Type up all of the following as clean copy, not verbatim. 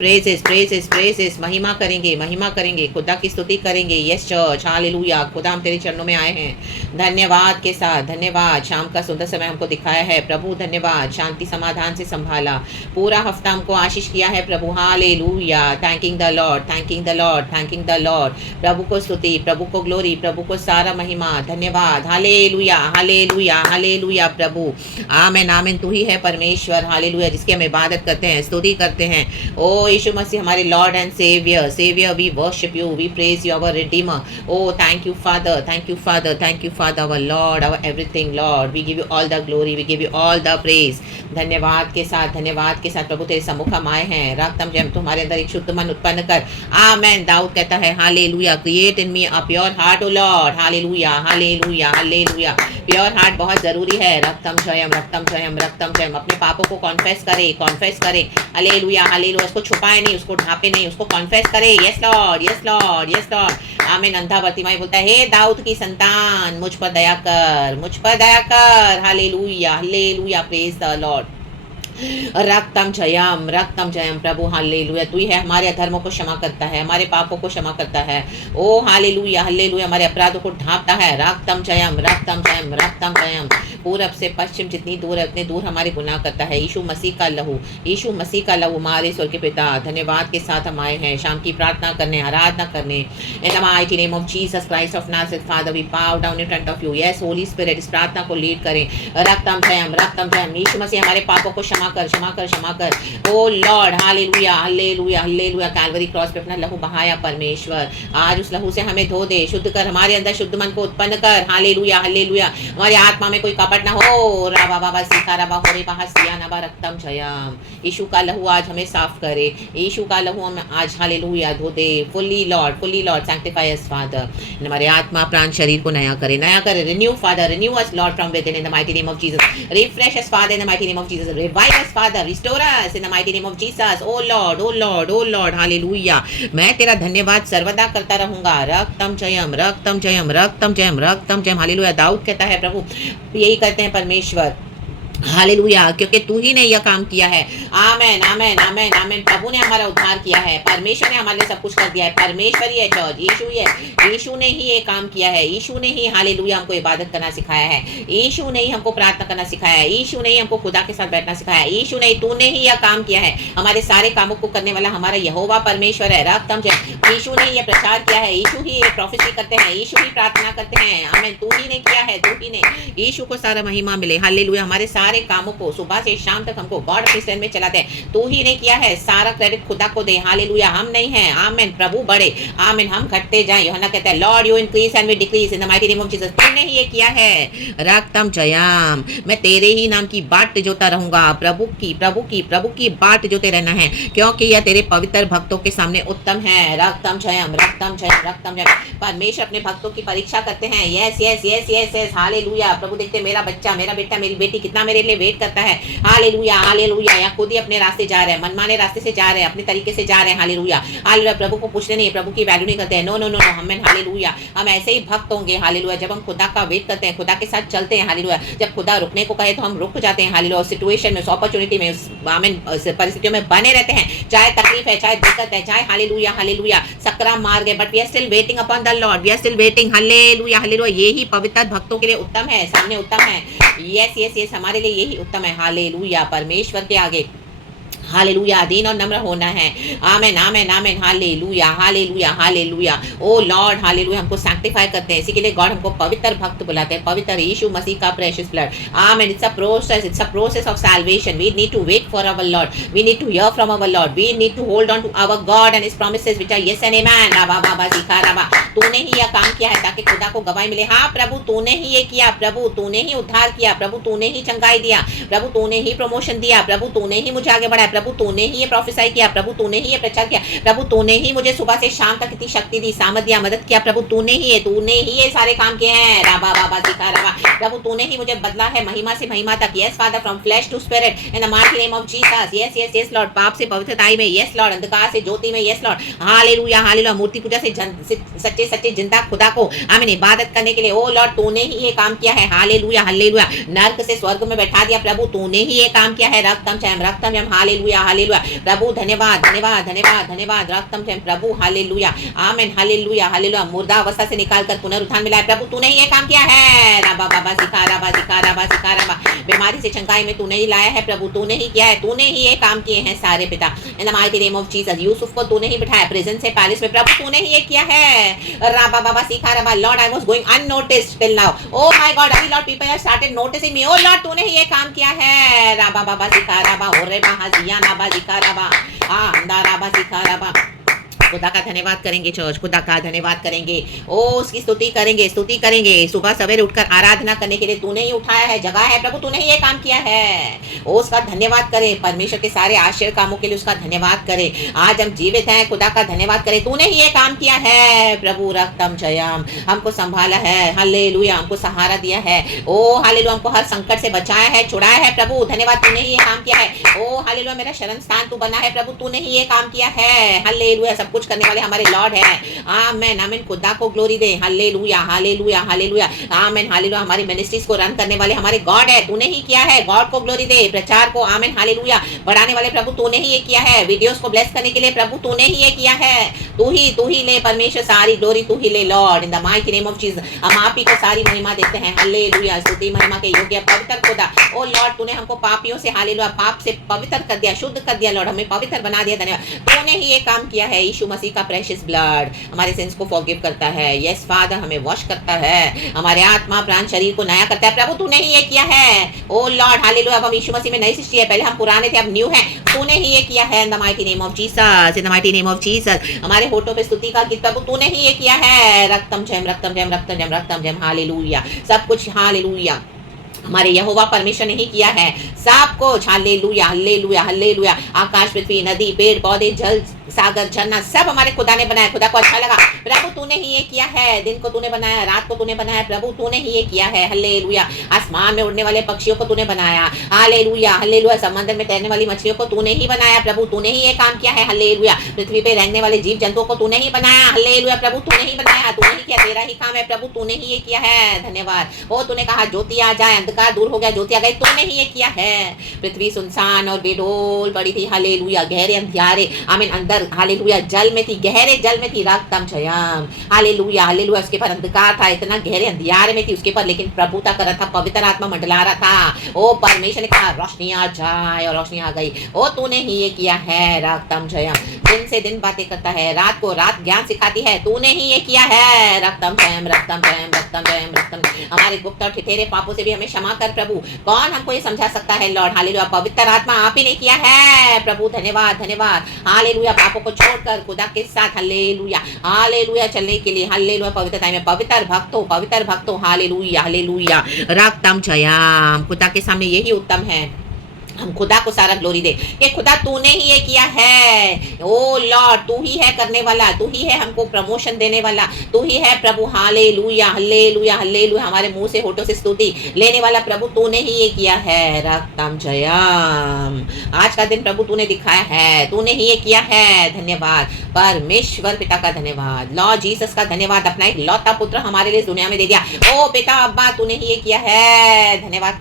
Praises praises praises, महिमा करेंगे, महिमा करेंगे, खुदा की स्तुति करेंगे। Yes church, hallelujah. खुदा हम तेरे चरणों में आए हैं धन्यवाद के साथ। धन्यवाद, शाम का सुंदर समय हमको दिखाया है प्रभु। धन्यवाद, शांति समाधान से संभाला, पूरा हफ्ता हमको आशीष किया है प्रभु। Hallelujah, thanking the Lord, thanking the Lord, thanking the Lord. प्रभु को स्तुति, प्रभु को ग्लोरी, प्रभु को सारा महिमा। धन्यवाद, हालेलुया हालेलुया हालेलुया प्रभु। आमेन आमेन, तू ही है परमेश्वर, हालेलुया, जिसकी हम इबादत करते हैं, स्तुति करते हैं। ओ यीशु मसीह हमारे lord and saviour, saviour we worship you, we praise you, our redeemer. O thank you father, thank you father, thank you father, our lord, our everything lord. We give you all the glory, we give you all the praise. धन्यवाद के साथ, धन्यवाद के साथ प्रभु तेरे सम्मुख हम आए हैं। रक्तम जय तुम्हारे अंदर एक शुद्ध मन उत्पन्न कर। आमेन। दाऊद कहता है hallelujah, create in me a pure heart O Lord. Hallelujah hallelujah hallelujah. Pure heart बहुत जरूरी है। रक्तम जयम, रक्तम जयम, रक्तम जयम। अपने पापों को कॉन्फेस करे, कॉन्फेस करे। Hallelujah hallelujah. उसको छुपाए नहीं, उसको ढांपे नहीं, उसको कॉन्फेस करे। Yes Lord, yes Lord, yes Lord. आमीन। अंधा बर्तिमाई बोलता है, हे दाऊद की संतान, मुझ पर दया कर, मुझ पर दया कर। Hallelujah hallelujah, praise the Lord. रक्तम जयम, रक्तम जयम प्रभु। हालेलुया, तू ही है हमारे अधर्मों को क्षमा करता है, हमारे पापों को क्षमा करता है। ओ हालेलुया हालेलुया, हमारे अपराधों को ढांपता है। रक्तम जयम, रक्तम जयम, रक्तम जयम। पूरब से पश्चिम जितनी दूर है उतने दूर हमारे गुनाह करता है। यीशु मसीह का लहू, यीशु मसीह का लहू हमारे स्वर्ग के पिता। धन्यवाद के साथ हम आए हैं शाम की प्रार्थना करने, आराधना करने। In the mighty name of Jesus Christ of Nazareth father, we bow down in front of you. Yes Holi spirit, इस प्रार्थना को लीड करें। रक्तम जयम, रक्तम जयम। यीशु मसीह हमारे पापों को क्षमा कर, क्षमा कर, क्षमा कर। O Lord, hallelujah hallelujah hallelujah. Calvary cross पे अपना लहू बहाया परमेश्वर। आज उस लहू से हमें धो दे, शुद्ध कर, हमारे अंदर शुद्ध मन को उत्पन्न कर। Hallelujah hallelujah. हमारी आत्मा में कोई कपट ना हो। राबा बाबा सीखा राबा होरे बाहा सिया नबा रक्तम जयम। यीशु का लहू आज हमें साफ करे, यीशु का लहू हमें आज हालेलुया धो दे। Fully lord, fully lord, sanctify us father. हमारे आत्मा प्राण शरीर को नया करे, नया करे। Renew father, renew us lord from within the mighty name of Jesus. Refresh us father in the mighty name of Jesus. Revive us father, restore us in the mighty name of Jesus. O lord, O lord, O Lord, hallelujah. मैं तेरा धन्यवाद सर्वदा करता रहूंगा। रक्तम जयम, रक्तम जयम, रक्तम जयम, रक्तम जयम। हालेलुया। दाऊद कहता है प्रभु यही करते हैं परमेश्वर। हालेलुया, क्योंकि तू ही ने यह काम किया है। आमेन आमेन आमेन आमेन। प्रभु ने हमारा उद्धार किया है, परमेश्वर ने हमारे लिए सब कुछ कर दिया है। परमेश्वर ही है चर्च, यीशु ही है। यीशु ने ही ये काम किया है। यीशु ने ही हालेलुया हमको इबादत करना सिखाया है। यीशु ने ही हमको प्रार्थना करना सिखाया है। यीशु ने ही हमको खुदा के साथ बैठना सिखाया है। यीशु ने, तूने ही यह काम किया है। हमारे सारे कामों को करने वाला हमारा यहोवा परमेश्वर है। रक्तम जय। यीशु ने यह प्रचार किया है, यीशु ही ये प्रोफेसी करते हैं, यीशु ही प्रार्थना करते हैं। आमेन। तू ही ने किया है, तू ही ने। यीशु को सारा महिमा मिले। हालेलुया। हमारे सारे कामों को सुबह से शाम तक हमको गॉड के स्टैंड में चलाते हैं। तू ही ने किया है, सारा क्रेडिट खुदा को दे। हालेलुया। हम नहीं हैं। आमेन। प्रभु बड़े, आमेन, हम घटते जाएं। यूहन्ना कहता है lord you increase and we decrease in the mighty name of Jesus. तूने ही ये किया है। रक्तम जयम। मैं तेरे ही नाम की बाट जोता रहूंगा। प्रभु की, प्रभु की, प्रभु की बाट जोते रहना है, क्योंकि यह तेरे पवित्र भक्तों के सामने उत्तम है। रक्तम जयम, रक्तम जयम, रक्तम जयम। परमेश्वर अपने भक्तों की परीक्षा करते हैं। Yes yes yes yes yes. Hallelujah. प्रभु देखते मेरा बच्चा, मेरा बेटा, मेरी बेटी कितना मेरे लिए वेट करता है। Hallelujah hallelujah. या खुद ही अपने रास्ते जा रहे हैं, मनमाने रास्ते से जा रहे हैं, अपने तरीके से जा रहे हैं। Hallelujah hallelujah. प्रभु को पूछते नहीं, प्रभु की वैल्यू नहीं करते हैं। No no no no. हमें हालेलुया, हम ऐसे ही भक्त होंगे। हालेलुया। जब हम खुदा का वेट करते हैं, खुदा के साथ चलते हैं। हालेलुया। जब खुदा रुकने को कहे तो हम रुक जाते हैं। हालेलुया। सिचुएशन में, अपॉर्चुनिटी में, आमीन, परिस्थितियों में बने रहते हैं। चाहे तकलीफ है, चाहे दिक्कत है, चाहे हालेलुया हालेलुया सकराम मार गए, but we are still waiting upon the lord. We are still waiting. Hallelujah hallelujah. यही पवित्र भक्तों के लिए उत्तम है, सामने उत्तम है। यस यस यस, हमारे लिए यही उत्तम है। हालेलुया। परमेश्वर के आगे हालेलुया दीन और नम्र होना है। Amen amen amen. Hallelujah hallelujah hallelujah. O Lord hallelujah. हमको सैंक्टिफाई करते हैं, इसी के लिए गॉड हमको पवित्र भक्त बुलाते हैं। पवित्र यीशु मसीह का precious blood. Amen. It's a process, it's a process of salvation. We need to wait for our Lord, we need to hear from our Lord, we need to hold on to our God and his promises which are yes and amen. राबा बाबा सीखा राबा। तूने ही यह काम किया है ताकि खुदा को गवाही मिले। हाँ प्रभु, तूने ही ये किया। प्रभु तूने ही उद्धार किया। प्रभु तूने ही चंगाई दिया। प्रभु तूने ही प्रमोशन दिया। प्रभु तूने ही मुझे आगे बढ़ाया। प्रभु तूने ही प्रोफेसाई किया। प्रभु तूने ही ये प्रचार किया। प्रभु तूने ही मुझे सुबह से शाम तक इतनी शक्ति दी, सामर्थ दिया, मदद किया। प्रभु तूने ही ये सारे काम किए हैं। राबा बाबा दिखा राबा। प्रभु तूने ही मुझे बदला है महिमा से महिमा तक। Yes father, from flesh to spirit in the mighty name of Jesus. Yes yes yes lord. पाप से पवित्रताई में, यस लॉर्ड। अंधकार से ज्योति में, यस लॉर्ड। Hallelujah hallelujah. मूर्ति पूजा से सच्चे सच्चे जिंदा खुदा को आमीन इबादत करने के लिए। ओ लॉर्ड तूने ही ये काम किया है, हालेलुया हालेलुया। नर्क से स्वर्ग में बैठा दिया प्रभु, तूने ही ये काम किया है। रक्तम जयम हालेलुया हालेलुया। प्रभु धन्यवाद धन्यवाद धन्यवाद धन्यवाद। रक्तम जयम प्रभु हालेलुया आमीन हालेलुया हालेलुया। मुर्दा अवस्था से निकालकर पुनरुत्थान मिला है प्रभु, तूने ही ये काम किया है। राबा बाबा सिखा राबा सिखा राबा सिखा राबा। बीमारी से चंगाई में तूने ही लाया है प्रभु, तूने ही किया है, तूने ही ये काम किए हैं सारे पिता। इन the mighty name of Jesus. Yusuf को तूने ही बिठाया प्रेजेंस से पैलेस में प्रभु, तूने ही ये किया है। राबा बाबा सिखा राबा। Lord I was going unnoticed till now, O my God अभी Lord people have started noticing me. O Lord तूने ही ये काम किया है। राबा बाबा सिखा राबा हो रे बाहा जिया नाबा सिखा राबा आ अंदा राबा सिखा राबा। खुदा का धन्यवाद करेंगे चर्च, खुदा का धन्यवाद करेंगे। ओ उसकी स्तुति करेंगे, स्तुति करेंगे। सुबह सवेरे उठकर आराधना करने के लिए तूने ही उठाया है, जगह है प्रभु, तूने ही ये काम किया है। ओ उसका धन्यवाद करें, परमेश्वर के सारे आश्चर्य कामों के लिए उसका धन्यवाद करें। आज हम जीवित हैं, खुदा का धन्यवाद करें, तूने ही ये काम किया है प्रभु। रक्तम जयम हमको संभाला है, हालेलुया हमको सहारा दिया है। ओ हालेलुया हमको हर संकट से बचाया है, छुड़ाया है प्रभु, धन्यवाद तूने ही ये काम किया है। ओ हालेलुया मेरा शरण स्थान तू बना है प्रभु, तूने ही ये काम किया है। हालेलुया सब कुछ करने वाले हमारे लॉर्ड है। Amen amen. खुदा को ग्लोरी दे। Hallelujah hallelujah hallelujah amen hallelujah. हमारी मिनिस्ट्रीज को रन करने वाले हमारे गॉड है, तूने ही किया है। गॉड को ग्लोरी दे। प्रचार को आमेन हालेलुया बढ़ाने वाले प्रभु तूने ही ये किया है। वीडियोस को ब्लेस करने के लिए प्रभु तूने ही ये किया है। तू ही ले परमेश्वर, सारी ग्लोरी तू ही ले Lord in the mighty name of Jesus. हम आप ही को सारी महिमा देते हैं। हालेलुया स्तुति महिमा के योग्य पवित्र खुदा। ओ लॉर्ड तूने हमको पापियों से हालेलुया पाप से पवित्र कर दिया, शुद्ध कर दिया लॉर्ड, हमें पवित्र बना दिया। धन्यवाद तूने ही ये काम किया है। यीशु मसीह का प्रेशियस ब्लड हमारे सिंस को फॉरगिव करता है। यस फादर हमें वॉश करता है, हमारे आत्मा प्राण शरीर को नया करता है प्रभु, तूने ही ये किया है। ओ लॉर्ड हालेलुया। अब हम यीशु मसीह में नई सृष्टि है, पहले हम पुराने थे अब न्यू है, तूने ही ये किया है। इन the mighty name of Jesus, in the mighty name of Jesus. हमारे होठों पे स्तुति का गीत प्रभु तूने ही ये किया है। रक्तम जयम रक्तम जयम रक्तम जयम रक्तम जयम हालेलुया। सब कुछ हालेलुया हमारे यहोवा परमेश्वर ने ही किया है सब कुछ। Hallelujah hallelujah hallelujah. आकाश पृथ्वी नदी पेड़ पौधे जल सागर झरना सब हमारे खुदा ने बनाया। खुदा को अच्छा लगा प्रभु, तूने ही ये किया है। दिन को तूने बनाया, रात को तूने बनाया प्रभु, तूने ही ये किया है। हालेलुया। आसमान में उड़ने वाले पक्षियों को तूने बनाया। Hallelujah hallelujah. समंदर में तैरने वाली मछलियों को तूने ही बनाया प्रभु, तूने ही ये काम किया है। हालेलुया। पृथ्वी पे रहने वाले जीव जंतुओं को तूने ही बनाया। हालेलुया प्रभु तूने ही बनाया, तूने ही किया, तेरा ही काम है प्रभु, तूने ही ये किया है। धन्यवाद। ओ तूने कहा ज्योति आ जाए, अंधकार दूर हो गया, ज्योति आ गई, तूने ही ये किया है। पृथ्वी सुनसान और बेडोल पड़ी थी। हालेलुया। गहरे अंधियारे आमीन अंदर हालेलुया जल में थी, गहरे जल में थी। रक्तम जयम हालेलुया हालेलुया। उसके पर अंधकार था, इतना गहरे अंधियारे में थी उसके पर, लेकिन प्रभुता कर रहा था, पवित्र आत्मा मंडला रहा था। ओ परमेश्वर ने कहा रोशनी आ जाए और रोशनी आ गई। ओ तूने ही ये किया है। रक्तम जयम। दिन से दिन बातें करता है, रात को रात ज्ञान सिखाती है, तूने ही ये किया है। रक्तम जयम रक्तम जयम रक्तम जयम रक्तम। हमारे गुप्त और ठिठेरे पापों से भी हमें क्षमा कर प्रभु, कौन हमको ये समझा सकता है लॉर्ड। हालेलुया। पवित्र आत्मा आप ही ने किया है प्रभु, धन्यवाद धन्यवाद। हालेलुया। पापों को छोड़कर खुदा के साथ हालेलुया हालेलुया चलने के लिए हालेलुया पवित्रता में पवित्र भक्तों हालेलुया हालेलुया। रक्तम जयम। खुदा के सामने यही उत्तम है, हम खुदा को सारा ग्लोरी दे कि खुदा तूने ही ये किया है। ओ लॉर्ड तू ही है करने वाला, तू ही है हमको प्रमोशन देने वाला, तू ही है प्रभु। Hallelujah hallelujah hallelujah. हमारे मुंह से होठों से स्तुति लेने वाला प्रभु तूने ही ये किया है। रक्तम जयम। आज का दिन प्रभु तूने दिखाया है, तूने ही ये किया है। धन्यवाद परमेश्वर पिता का धन्यवाद, लॉर्ड जीसस का धन्यवाद। अपना एक लौता पुत्र हमारे लिए इस दुनिया में दे दिया। ओ पिता अब्बा तूने ही ये किया है। धन्यवाद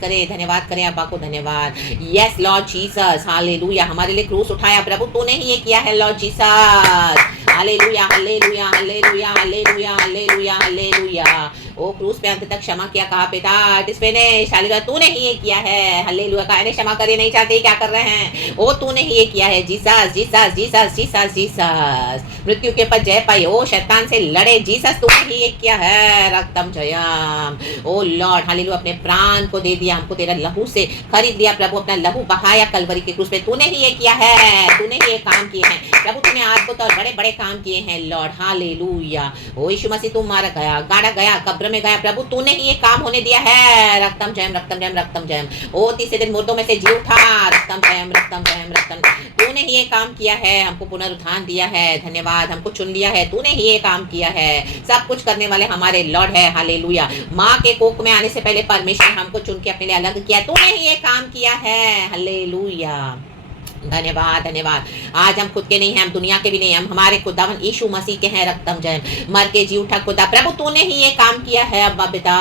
करें अब्बा को धन्यवाद। Yes Lord Jesus hallelujah. हमारे लिए क्रूस उठाया प्रभु, तूने ही ये किया है Lord Jesus. Hallelujah hallelujah hallelujah hallelujah hallelujah hallelujah. O क्रूस पे अंत तक क्षमा किया, कहा पिता इट इज फिनिश्ड। हालेलुया। तूने ही ये किया है। हालेलुया। कहने क्षमा करे नहीं चाहते, क्या कर रहे हैं। ओ तूने ही ये किया है। Jesus Jesus Jesus Jesus Jesus. मृत्यु के ऊपर जय पाई, ओ शैतान से लड़े जीसस, तूने ही ये किया है। रक्तम जयम। ओ लॉर्ड हालेलुया। अपने प्राण को दे दिया, हमको तेरा लहू से खरीद लिया प्रभु, अपना लहू बहाया कलवरी के क्रूस पे, तूने ही ये किया है। तूने ही ये काम किए हैं प्रभु, तूने अद्भुत और बड़े बड़े काम किए हैं लॉर्ड हालेलुया। ओ यीशु मसीह तू मारा गया, गाड़ा गया, कब्र में गया प्रभु, तूने ही ये काम होने दिया है। रक्तम जयम रक्तम जयम रक्तम जयम। ओ तीसरे दिन मुर्दों में से जी उठा। रक्तम जयम रक्तम जयम रक्तम। तूने ही ये काम किया है, हमको पुनरुत्थान दिया है। धन्यवाद। हमको चुन लिया है, तूने ही ये काम किया है। सब कुछ करने वाले हमारे लॉर्ड है। हालेलुया। माँ के कोख में आने से पहले परमेश्वर हमको चुन के अपने लिए अलग किया, तूने ही ये काम किया है। हालेलुया। धन्यवाद, धन्यवाद। आज हम खुद के नहीं हैं, हम दुनिया के भी नहीं हैं, हम हमारे खुदावन यीशु मसीह के हैं, रक्तम जय मर के जी उठा खुदा। प्रभु तूने ही ये काम किया है अब्बा पिता।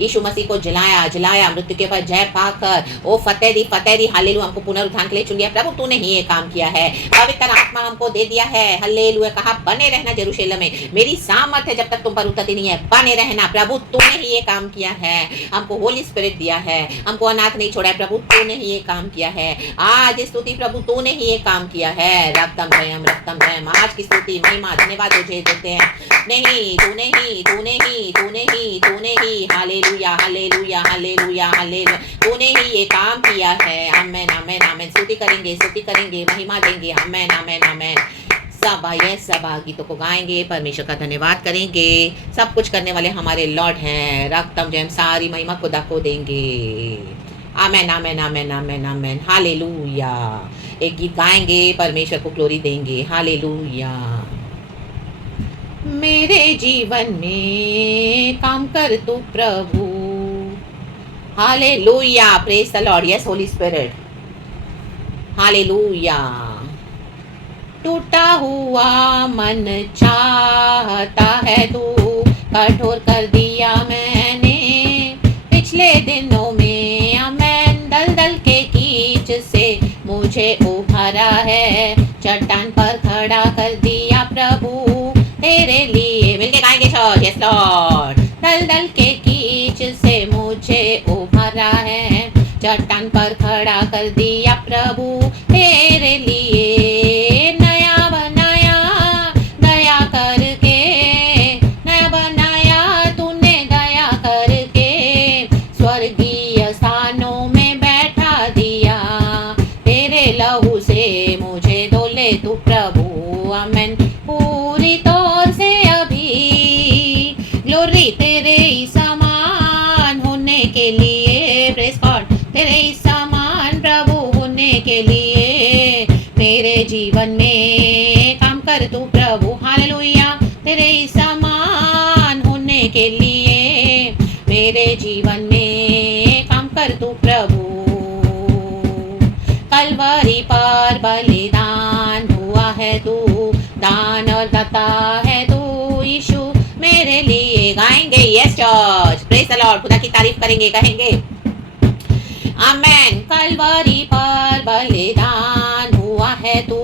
यीशु मसीह को जलाया जलाया, मृत्यु के ऊपर जय पाकर ओ फतेह दी हालेलुया, हमको पुनरुत्थान के लिए चुन लिया। प्रभु तूने ही ये काम किया है, पवित्र आत्मा हमको दे दिया है। हालेलुया, कहा बने रहना यरूशलेम में, मेरी सामर्थ है जब तक तुम पर उतरती नहीं है, बने रहना। प्रभु तूने ही ये काम किया है, हमको होली स्पिरिट दिया है, हमको अनाथ नहीं छोड़ा है। प्रभु तूने ही ये काम किया है। आज स्तुति प्रभु तूने ही ये काम किया है। रक्तम जयम रक्तम जयम, आज की स्तुति महिमा धन्यवाद तुझे देते हैं। नहीं तूने ही तूने ही तूने ही तूने ही हालेलुया हालेलुया हालेलुया हालेलुया, तूने ही ये काम किया है। आमेन आमेन आमेन। स्तुति करेंगे महिमा देंगे। आमेन आमेन आमेन। सब आइए, सब गीतों को गाएंगे, परमेश्वर का धन्यवाद करेंगे। सब कुछ करने वाले हमारे लॉर्ड हैं। रक्तम जयम, सारी महिमा खुदा को देंगे। आमेन amen amen amen amen. Hallelujah. एक गीत गाएंगे, परमेश्वर को ग्लोरी देंगे। हालेलुया। मेरे जीवन में काम कर तू प्रभु। Hallelujah. Praise the Lord. Yes Holi Spirit. Hallelujah. टूटा हुआ मन चाहता है तू, कठोर कर दिया मैंने पिछले दिनों में। आमेन। दलदल के कीच से मुझे उभारा है, चट्टान पर खड़ा कर दिया प्रभु तेरे लिए। मिलके गाएंगे चर्च। Yes Lord. दलदल के कीच से मुझे उभारा है, चट्टान पर खड़ा कर दिया प्रभु तेरे लिए। नया बनाया दया करके, नया बनाया तूने दया करके, स्वर्गीय स्थानों में बैठा दिया। तेरे लहू से मुझे धोले तू प्रभु। आमेन। पूरी तौर से अभी ग्लोरी तेरे ही समान होने के लिए। Praise God. तेरे ही समान प्रभु होने के लिए मेरे जीवन में काम कर तू प्रभु। हालेलुया। तेरे ही समान होने के लिए मेरे जीवन में काम कर तू प्रभु। कलवरी पर बलिदान हुआ है तू, दान और दाता है तू यीशु मेरे लिए। गाएंगे yes church. Praise the Lord. खुदा की तारीफ करेंगे, कहेंगे आमेन। कलवरी पर बलिदान हुआ है तू,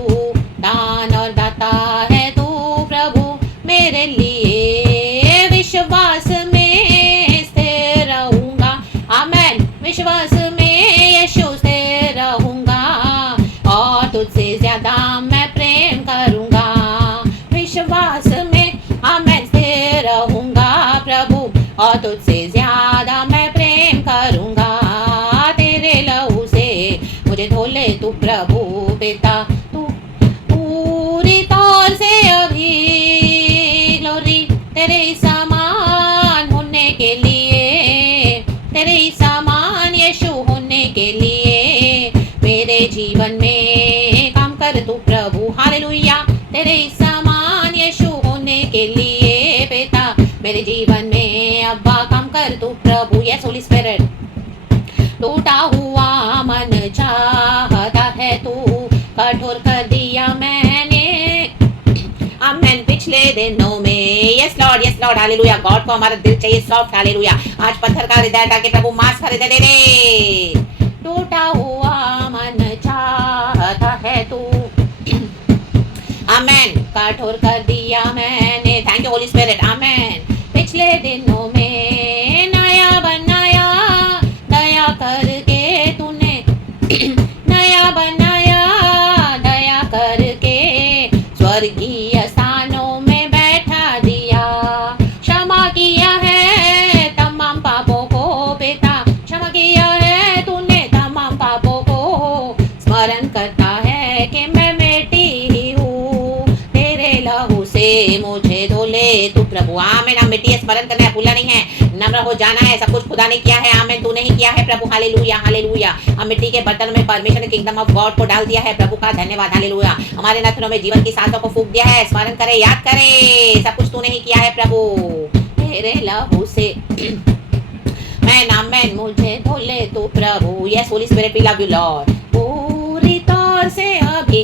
दान और दाता है तू प्रभु मेरे लिए। विश्वास में स्थिर रहूंगा। आमेन। विश्वास में यीशु स्थिर रहूंगा, और तुझसे ज्यादा मैं प्रेम करूंगा। विश्वास में आमेन स्थिर रहूंगा प्रभु, और तुझसे ज्यादा मैं प्रेम करूंगा। तेरे लहू से मुझे धोले तू प्रभु पिता। तू पूरी तौर से अभी ग्लोरी तेरे समान होने के लिए, तेरे समान यीशु होने के लिए मेरे जीवन में काम कर तू प्रभु। हालेलुया। तेरे समान यीशु होने के लिए पिता मेरे जीवन में अब्बा काम कर तू प्रभु। Yes Holi spirit. टूटा हुआ मन चाहता है तू, कठोर कर दिया मैंने आमेन पिछले दिनों में। Yes Lord hallelujah. गॉड को हमारा दिल चाहिए सॉफ्ट। हालेलुया। आज पत्थर का हृदय हटा के प्रभु मांस का हृदय दे दे। टूटा हुआ मन चाहता है तू, आमेन कठोर कर दिया मैंने। Thank you Holy Spirit. Amen. पिछले दिनों में नया बनाया दया करके तूने, नया बनाया दया करके, स्वर्गीय स्थानों में बैठा दिया। क्षमा किया है तमाम पापों को पिता, क्षमा किया है तूने तमाम पापों को। स्मरण करता है कि मैं बेटी ही हूँ, तेरे लहू से मुझे धोले तू प्रभु। आमेन। हम मिट्टी स्मरण करना है, भूलना नहीं है, नम्र हो जाना है। सब कुछ खुदा ने किया है। आमेन। तूने ही किया है प्रभु। Hallelujah hallelujah. हम मिट्टी के बर्तन में परमेश्वर ने किंगडम ऑफ गॉड को डाल दिया है। प्रभु का धन्यवाद। हालेलुया। हमारे नथनों में जीवन की सांसों को फूंक दिया है। स्मरण करे, याद करे, सब कुछ तूने ही किया है प्रभु। तेरे लहू से मैन मुझे धोले तू प्रभु। Yes Holi Spirit we love you Lord. पूरी तौर से अभी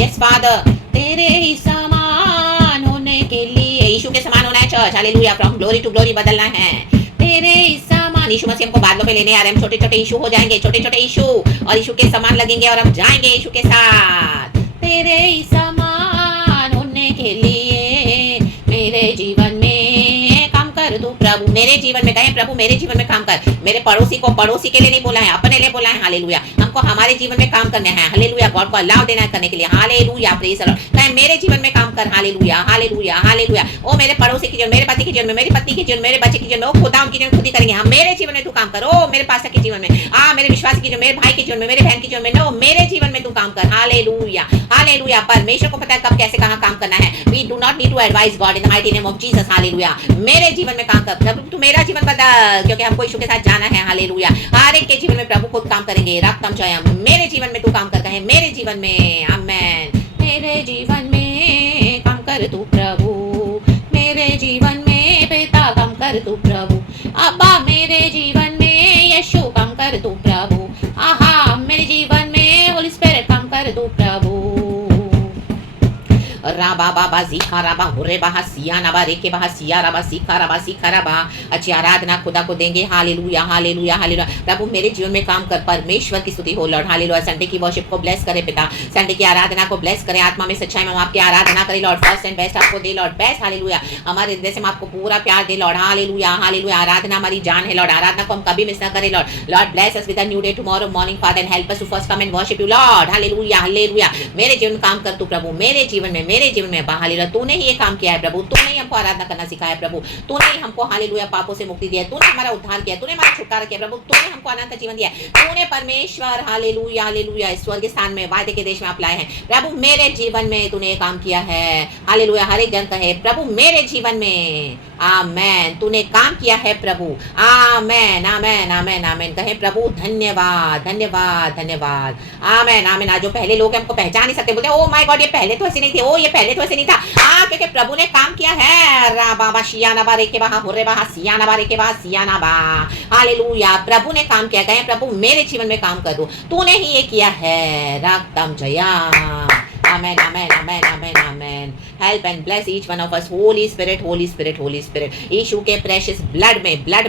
यस फादर तेरे ही समान होने के लिए, यीशु के समान होना है church, hallelujah, from glory to glory बदलना है, तेरे ही समान। यीशु मसीह हमको बादलों पे लेने आ रहे हैं, हम छोटे छोटे यीशु हो जाएंगे, छोटे छोटे यीशु, और यीशु के समान लगेंगे और हम जाएंगे यीशु के साथ। तेरे ही समान होने के लिए मेरे जीवन में काम कर तू प्रभु, मेरे जीवन में कहें प्रभु मेरे जीवन में काम कर। मेरे पड़ोसी को पड़ोसी के लिए नहीं बोला है, अपने लिए बोला है, हालेलुया। हमको हमारे जीवन में काम करना है, हालेलुया, गॉड को अलाउ देना है करने के लिए, हालेलुया, प्रेज द लॉर्ड। कहें मेरे जीवन में काम कर, हालेलुया, हालेलुया, हालेलुया। ओ मेरे पड़ोसी के जीवन, मेरे पति के जीवन में, मेरी पत्नी के जीवन, मेरे बच्चे के जीवन में, ओ खुदा उनके जीवन खुद ही करेंगे, हम मेरे जीवन में तू काम कर। ओ मेरे पास्टर के जीवन में, मेरे विश्वास के जीवन, मेरे भाई के जीवन में, मेरे बहन के जीवन में, नो मेरे जीवन में तू काम कर, हालेलुया, हालेलुया। परमेश्वर को पता है कब कैसे कहां काम करना है। We do not need to advise God in the mighty name of Jesus, hallelujah. मेरे जीवन में काम कर प्रभु, तू मेरा जीवन बदल, क्योंकि हमको यीशु के साथ जाना है, हालेलुया। हर एक के जीवन में प्रभु खुद काम करेंगे, रक्तम जयम। मेरे जीवन में तू काम कर, कहे मेरे जीवन में, आमेन। मेरे जीवन में काम कर तू प्रभु, मेरे जीवन में पिता काम कर तू प्रभु, अब्बा मेरे जीवन में यीशु काम कर तू प्रभु, आहा मेरे जीवन में होली स्पिरिट काम कर तू प्रभु। राबा बाबा जीखा राबा हुरे बाहा सिया नबा रेके बाहा सिया राबा सीखा राबा। अच्छी आराधना खुदा को देंगे, हालेलुया, हालेलुया, हालेलुया। प्रभु मेरे जीवन में काम कर, परमेश्वर की स्तुति हो लॉर्ड, हालेलुया। संडे की वर्शिप को ब्लेस करे पिता, संडे की आराधना को ब्लेस करे, आत्मा में सच्चाई में हम आपकी आराधना करें लॉर्ड। फर्स्ट एंड बेस्ट आपको दे लॉर्ड, बेस्ट, हालेलुया। हमारे हृदय से हम आपको पूरा प्यार दे लॉर्ड, हालेलुया, हालेलुया। आराधना हमारी जान है लॉर्ड, आराधना को हम कभी मिस ना करें lord. Lord bless us with a new day tomorrow morning father and help us to first come and worship you lord, hallelujah, hallelujah. मेरे जीवन में काम कर तू प्रभु, मेरे जीवन में, मेरे जीवन में, हालेलुया। तूने ही ये काम किया है प्रभु, तूने ही हमको आराधना करना सिखाया है प्रभु, तूने ही हमको हालेलुया पापों से मुक्ति दिया है, तूने हमारा उद्धार किया, तूने हमारा छुटकारा किया प्रभु, तूने हमको अनंत जीवन दिया है, तूने परमेश्वर, हालेलुया, हालेलुया, इस स्वर्ग स्थान में वायदे के देश में आप लाए हैं प्रभु। मेरे जीवन में तूने ये काम किया है, हालेलुया। हर एक जन कहे प्रभु मेरे जीवन में, आमेन, तूने काम किया है प्रभु, आमेन, आमेन, आमेन, आमेन। कहे प्रभु धन्यवाद, धन्यवाद, धन्यवाद, आमेन, आमेन। आज जो पहले लोग हमको पहचान नहीं सकते, बोलते ओ माय गॉड ये पहले तो ऐसे नहीं थे, ओ ये पहले तो ऐसे नहीं था, क्योंकि प्रभु ने काम किया है। रा बाबा शियाना बा रे के बा हुर्रे बा सियाना बा रे के बा सियाना बा, हालेलुया। प्रभु ने काम किया, कहे प्रभु मेरे जीवन में काम कर दो, तूने ही ये किया है, रक्तम जया, amen, amen, amen, amen, amen. Help and bless each one of us, Holy Spirit, Holy Spirit, Holy Spirit. यीशु के प्रेशियस ब्लड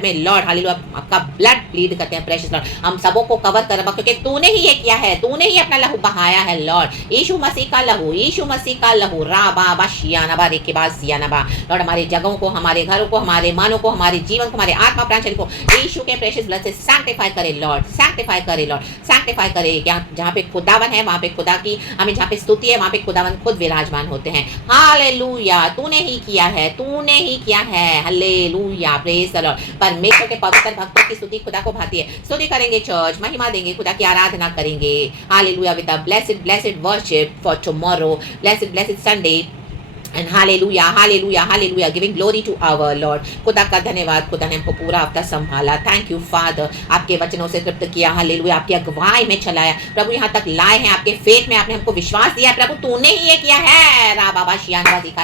में लॉर्ड, हालेलुया, आपका ब्लड प्लीड करते हैं प्रेशियस लॉर्ड, हम सबों को कवर कर, क्योंकि तूने ही ये किया है, तूने ही अपना लहू बहाया है लॉर्ड। यीशु मसीह का लहू, यीशु मसीह का लहू, रा बाबा शियाना बा रे के बा सियाना बा। लॉर्ड हमारे जगहों को, हमारे घरों को, हमारे मानों को, हमारे जीवन को, हमारे आत्मा प्राण शरीर को यीशु के प्रेशियस ब्लड से सैंक्टिफाई करे लॉर्ड, सैंक्टिफाई करे लॉर्ड, सैंक्टिफाई करे। जहाँ पे खुदावन है वहाँ पे खुदा की, हमें जहाँ पे स्तुति है वहाँ पे खुदावन खुद विराजमान होते हैं, हालेलुया। तूने ही किया है, तूने ही किया है, हालेलुया, प्रेज द लॉर्ड। परमेश्वर के पवित्र भक्तों की स्तुति खुदा को भाती है, स्तुति करेंगे चर्च, महिमा देंगे, खुदा की आराधना करेंगे, hallelujah, with a blessed worship for tomorrow, blessed Sunday and hallelujah, hallelujah, hallelujah, giving glory to our lord. खुदा का धन्यवाद, खुदा ने हमको पूरा हफ्ता संभाला, थैंक यू फादर, आपके वचनों से तृप्त किया, हालेलुया, आपकी अगुवाई में चलाया प्रभु, यहाँ तक लाए हैं, आपके फेथ में आपने हमको विश्वास दिया प्रभु, तूने ही ये किया है, रा बाबा शियाना दिखा,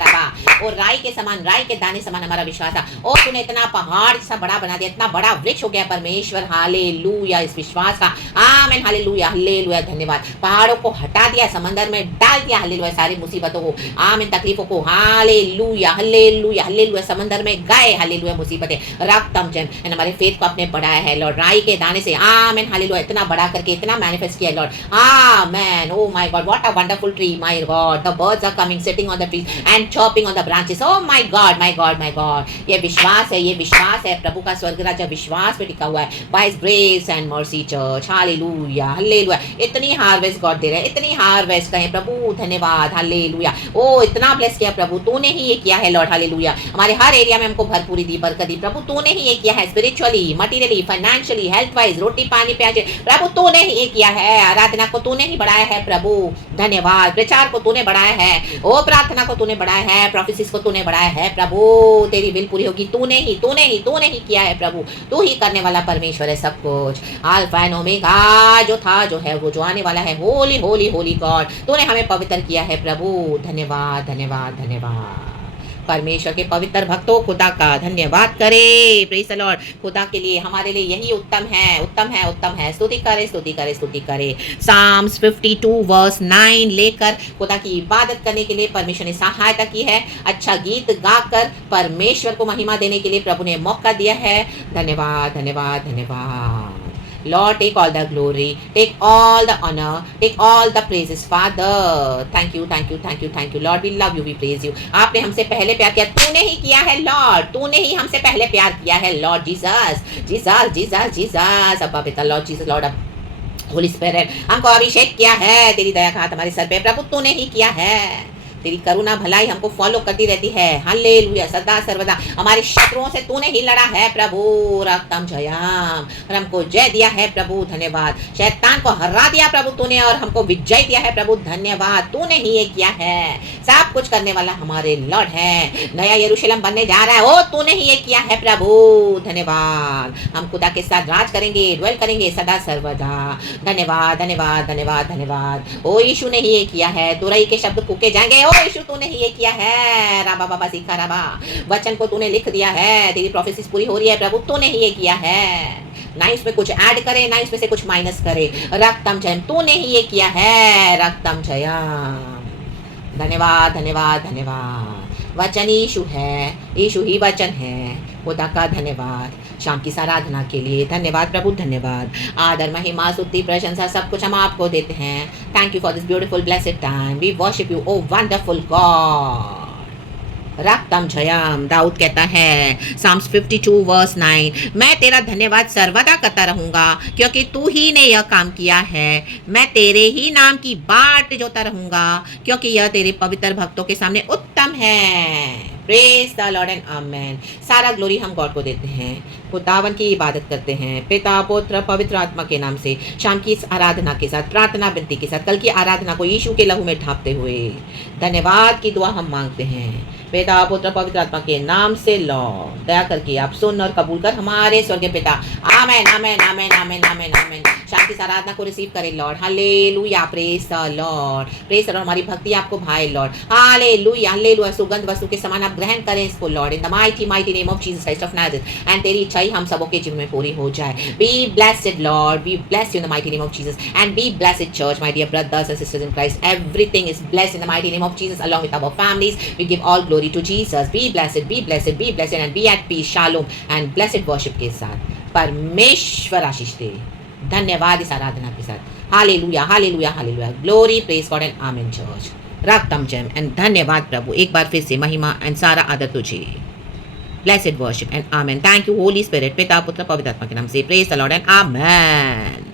और राई के समान, राई के दाने समान हमारा विश्वास था, और तूने इतना पहाड़ जैसा बड़ा बना दिया, इतना बड़ा वृक्ष हो गया परमेश्वर, हालेलुया, इस विश्वास का, आमीन, हालेलुया, हालेलुया, धन्यवाद। पहाड़ों को हटा दिया, समंदर में डाल दिया, हालेलुया, सारी मुसीबतों को, आमीन, तकलीफों को, हालेलुया, हालेलुया, हालेलुया, समंदर में गए, हालेलुया, मुसीबतें, रक्तम जम, एंड हमारे फेथ को आपने बढ़ाया है लॉर्ड, राई के दाने से, आमीन, हालेलुया, इतना बड़ा करके इतना मैनिफेस्ट किया लॉर्ड, आमीन। Oh my God, what a wonderful tree, my God, the birds are coming, sitting on the trees and chopping on the branches, oh my God, my God, my God. ये विश्वास है, ये विश्वास है, प्रभु का स्वर्ग राज्य विश्वास पे टिका हुआ है, by his grace and mercy church, hallelujah, hallelujah. इतनी हार्वेस्ट गॉड दे रहे हैं, इतनी हार्वेस्ट कहें प्रभु धन्यवाद, हालेलुया। ओ इतना ब्लेस किया प्रभु, तूने ही ये किया है लॉर्ड, हालेलुया। हमारे हर एरिया में हमको भरपूरी दी, बरकत दी प्रभु, तूने ही ये किया है, spiritually, materially, financially, healthwise, रोटी पानी प्याजे प्रभु, तूने ही ये किया है। आराधना को तूने ही बढ़ाया है प्रभु, धन्यवाद। प्रचार को तूने बढ़ाया है, ओ प्रार्थना को तूने बढ़ाया है, प्रोफेसिस को तूने बढ़ाया है प्रभु, तेरी विल पूरी होगी, तूने ही, तूने ही, तूने ही किया है प्रभु, तू ही करने वाला परमेश्वर है सब कुछ, अल्फा एंड ओमेगा, जो था, जो है, वो जो आने वाला है, होली होली होली गॉड, तूने हमें पवित्र किया है प्रभु, धन्यवाद, धन्यवाद, धन्यवाद। परमेश्वर के पवित्र भक्तों खुदा का धन्यवाद करें। Praise the Lord. खुदा के लिए हमारे लिए यही उत्तम है, उत्तम है, उत्तम है। स्तुति करें, स्तुति करें, स्तुति करें। साम्स 52 वर्स 9 लेकर खुदा की इबादत करने के लिए परमेश्वर ने सहायता की है। अच्छा गीत गाकर परमेश्वर को महिमा देने के लिए प्रभु ने मौका दिया है। धन्यवाद, धन्यवाद, धन्यवाद। Lord, take all the glory, take all the honor, take all the praises, Father. Thank you, thank you, thank you, thank you. Lord, we love you, we praise you. आपने हमसे पहले प्यार किया, तूने ही किया है Lord, तूने ही हमसे पहले प्यार किया है Lord Jesus, Jesus, Jesus, Jesus. अब्बा पिता Lord Jesus, Lord Holi spirit हमको अभिषेक किया है, तेरी दया का हाथ हमारे सर पे प्रभु तूने ही किया है। तेरी करुणा भलाई हमको फॉलो करती रहती है। हालेलुया, सदा सर्वदा हमारे शत्रुओं से तूने ही लड़ा है प्रभु। रक्तम जयाम, और हमको जय दिया है प्रभु। धन्यवाद। शैतान को हरा दिया प्रभु तूने, और हमको विजय दिया है प्रभु। धन्यवाद, तूने ही ये किया है। सब कुछ करने वाला हमारे लॉर्ड है। नया यरूशलेम बनने जा रहा है, ओ तूने ही ये किया है प्रभु। धन्यवाद। हम खुदा के साथ राज करेंगे, ड्वेल करेंगे सदा सर्वदा। धन्यवाद, धन्यवाद, धन्यवाद, धन्यवाद। ओ यीशु ने ही ये किया है। तुरई के शब्द फूके जाएंगे, यीशु तूने ही ये किया है। राबा बाबा सीखा राबा, वचन को तूने लिख दिया है। तेरी प्रोफेसीज पूरी हो रही है प्रभु, तूने ही ये किया है। ना इसमें कुछ ऐड करे, ना इसमें से कुछ माइनस करे। रक्तम जयम, तूने ही ये किया है। रक्तम जयम। धन्यवाद, धन्यवाद, धन्यवाद। वचन यीशु है, यीशु ही वचन है। खुदा का धन्यवाद। शाम की आराधना के लिए धन्यवाद प्रभु, धन्यवाद। आदर, महिमा, स्तुति, प्रशंसा सब कुछ हम आपको देते हैं। Thank you for this beautiful blessed time. We worship you O wonderful God. रक्तम जयम। दाऊद कहता है साम्स 52 वर्स 9, मैं तेरा धन्यवाद सर्वदा करता रहूंगा क्योंकि तू ही ने यह काम किया है। मैं तेरे ही नाम की बाट जोता रहूंगा क्योंकि यह तेरे पवित्र भक्तों के सामने उत्तम है। प्रेज द लॉर्ड एंड आमेन। सारा ग्लोरी हम गॉड को देते हैं। खुदावन की इबादत करते हैं पिता, पुत्र, पवित्र आत्मा के नाम से। शाम की इस आराधना के साथ, प्रार्थना विनती के साथ, कल की आराधना को यीशु के लहू में ढांपते हुए धन्यवाद की दुआ हम मांगते हैं पिता, पुत्र, पवित्र आत्मा के नाम से। लॉर्ड दया करके आप सुन और कबूल कर हमारे स्वर्गीय पिता। आमेन, आमेन, आमेन, आमेन, आमेन, आमेन। शांति से आराधना को रिसीव करें Lord. Hallelujah, praise the Lord, praise the Lord. हमारी भक्ति आपको भाई लॉर्ड। Hallelujah, hallelujah. सुगंध वस्तु के समान आप ग्रहण करें इसको Lord, in the mighty mighty name of Jesus Christ of Nazareth. And तेरी इच्छा ही हम सबों के जीवन में पूरी हो जाए। Be blessed lord, we bless you in the mighty name of Jesus. And be blessed church, my dear brothers and sisters in Christ. Everything is blessed in the mighty name of Jesus along with our families. We give all glory to Jesus. Be blessed, be blessed, be blessed and be at peace. Shalom and blessed worship के साथ परमेश्वर आशीष दे। धन्यवाद इस आराधना के साथ। Hallelujah, hallelujah, hallelujah. Glory, praise God and amen church. रक्तम जयम एंड धन्यवाद प्रभु। एक बार फिर से महिमा एंड सारा आदर तुझे। Blessed worship and amen. Thank you Holy spirit, पिता, पुत्र, पवित्र आत्मा के नाम से। Praise the Lord and amen.